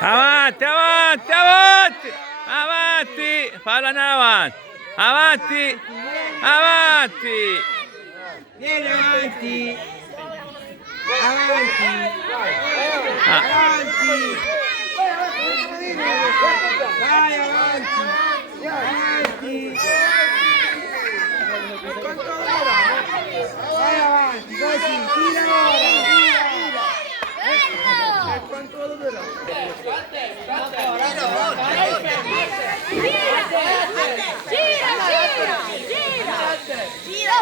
Avanti, avanti, avanti, avanti, falla andare avanti, avanti, avanti. Vieni avanti, avanti, avanti, vai avanti, avanti, vai avanti, così, tira ora, tira. Quanto lo durerà? Gira,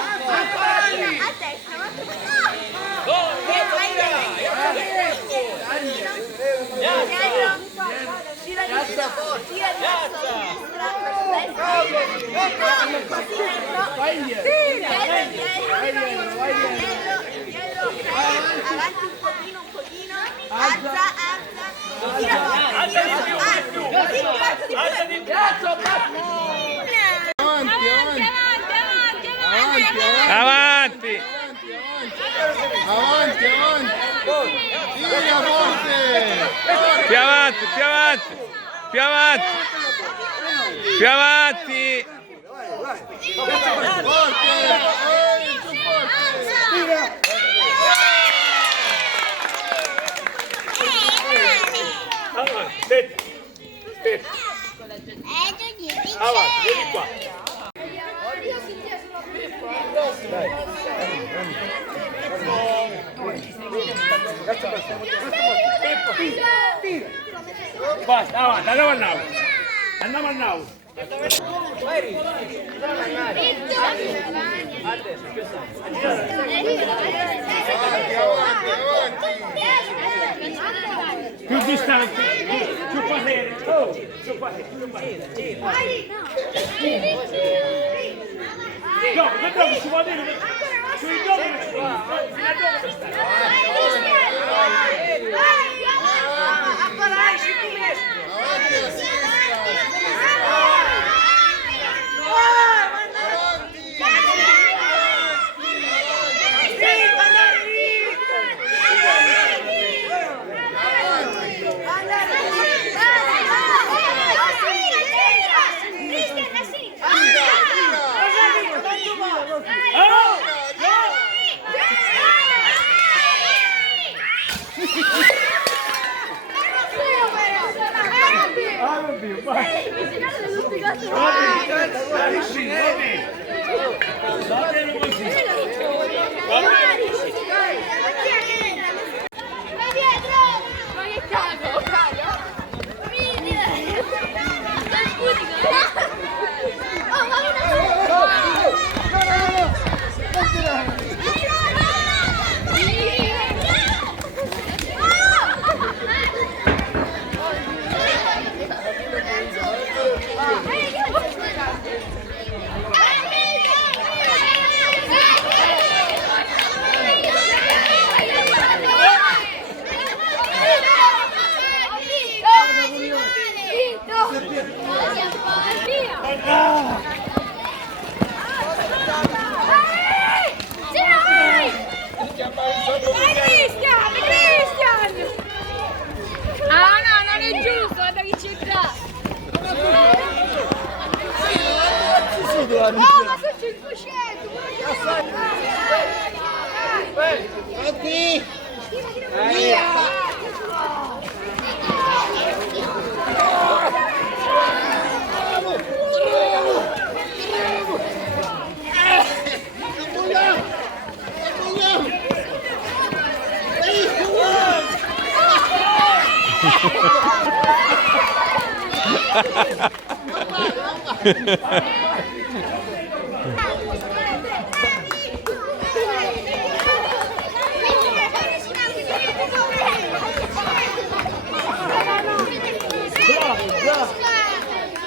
a destra, avanti un pochino, alza, Avanti! Avanti, avanti! Tira forte! Più avanti, più avanti! Più avanti! Più avanti! Forte! Più forte! Tira! Allora, aspetta, aspetta. Avanti, vieni qua. Basta, avanti, andiamo al nao. Andiamo al nao. Più distante, più potere. Oh, più potere, più potere. No, vedremo che si può dire. Sui giochi non ci va. Fino a dove sta? ancora 5 metri. Avanti a sinistra! Oh, ma sono 500! Avanti! Via!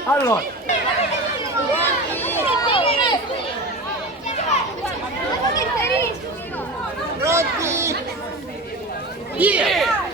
Allora, Pronti? via!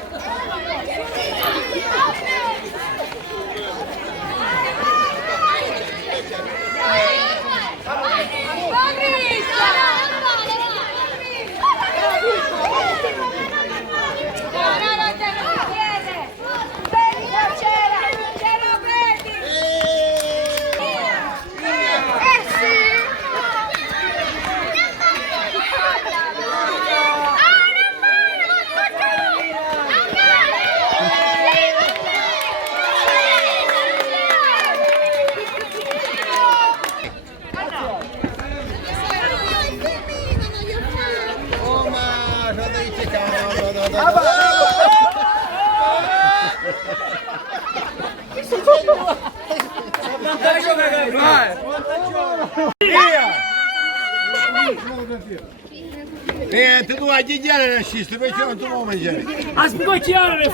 Niente, tu a ghigliare la scista, perché non tu non mangiare. A sbocciare le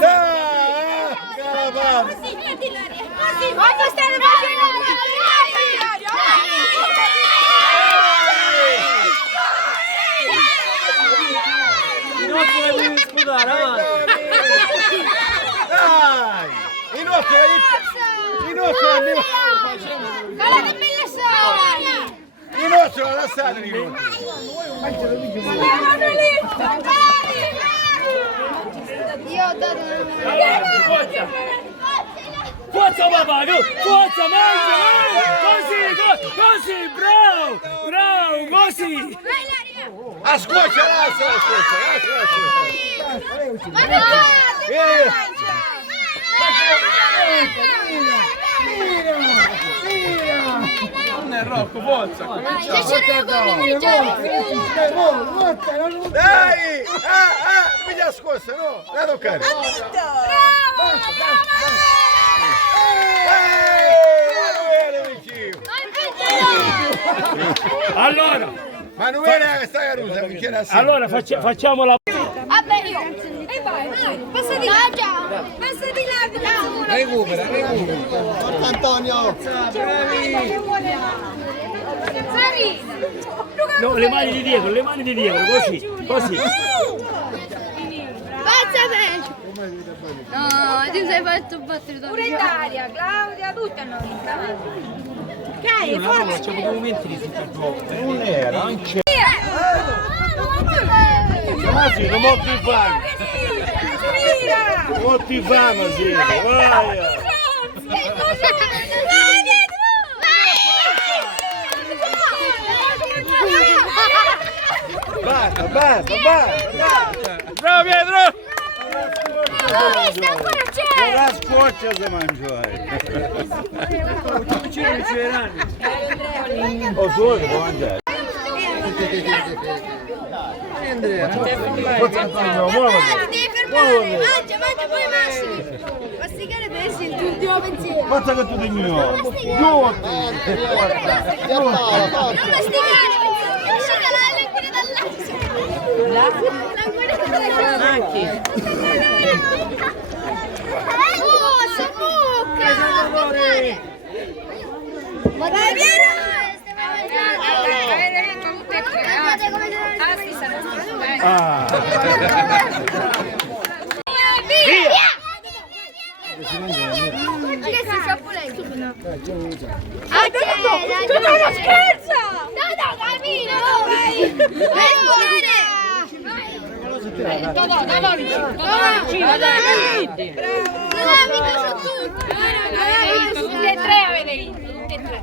Quando stai facendo i nostri la devi sputare, avanti. Dai! I nostri la lasciate di noi. Io ho dato Forza papà, forza, mangia, così, bravo, così. A scoccia, lascia la scoccia, Ma no! Non è Rocco, forza. Dai! Mi dà scossa, no? La toccare. Allora, Manuele, sta carusa, mi chiede a allora facciamo la... Vabbè io! E vai! Passa di là! Passa di là! Recupera. Porca Antonio. No, le mani di dietro, così. Pazza pesce! No, ti sei fatto battere da pure Daria, Claudia, tutte hanno vinto. Ok, forza! Facciamo 2 momenti di tutto. Non era, non c'è. Ma sì, non molti fame. Molti fame, sì. Vai. Basta. Bravo Pietro! La scoccia si mangia. Oh, solo che può mangiare. Mangia, poi mastica. Masticare per essere il tuo ultimo pensiero. Forza che tu di mio. Non masticare, lasciate la linguina dall'altro. La linguina dall'altro. Anche. Ma dai, vieni! Via! Che si sa pure tu non scherza! No, cammino! Tutti e tre avete vinto, tutti e tre.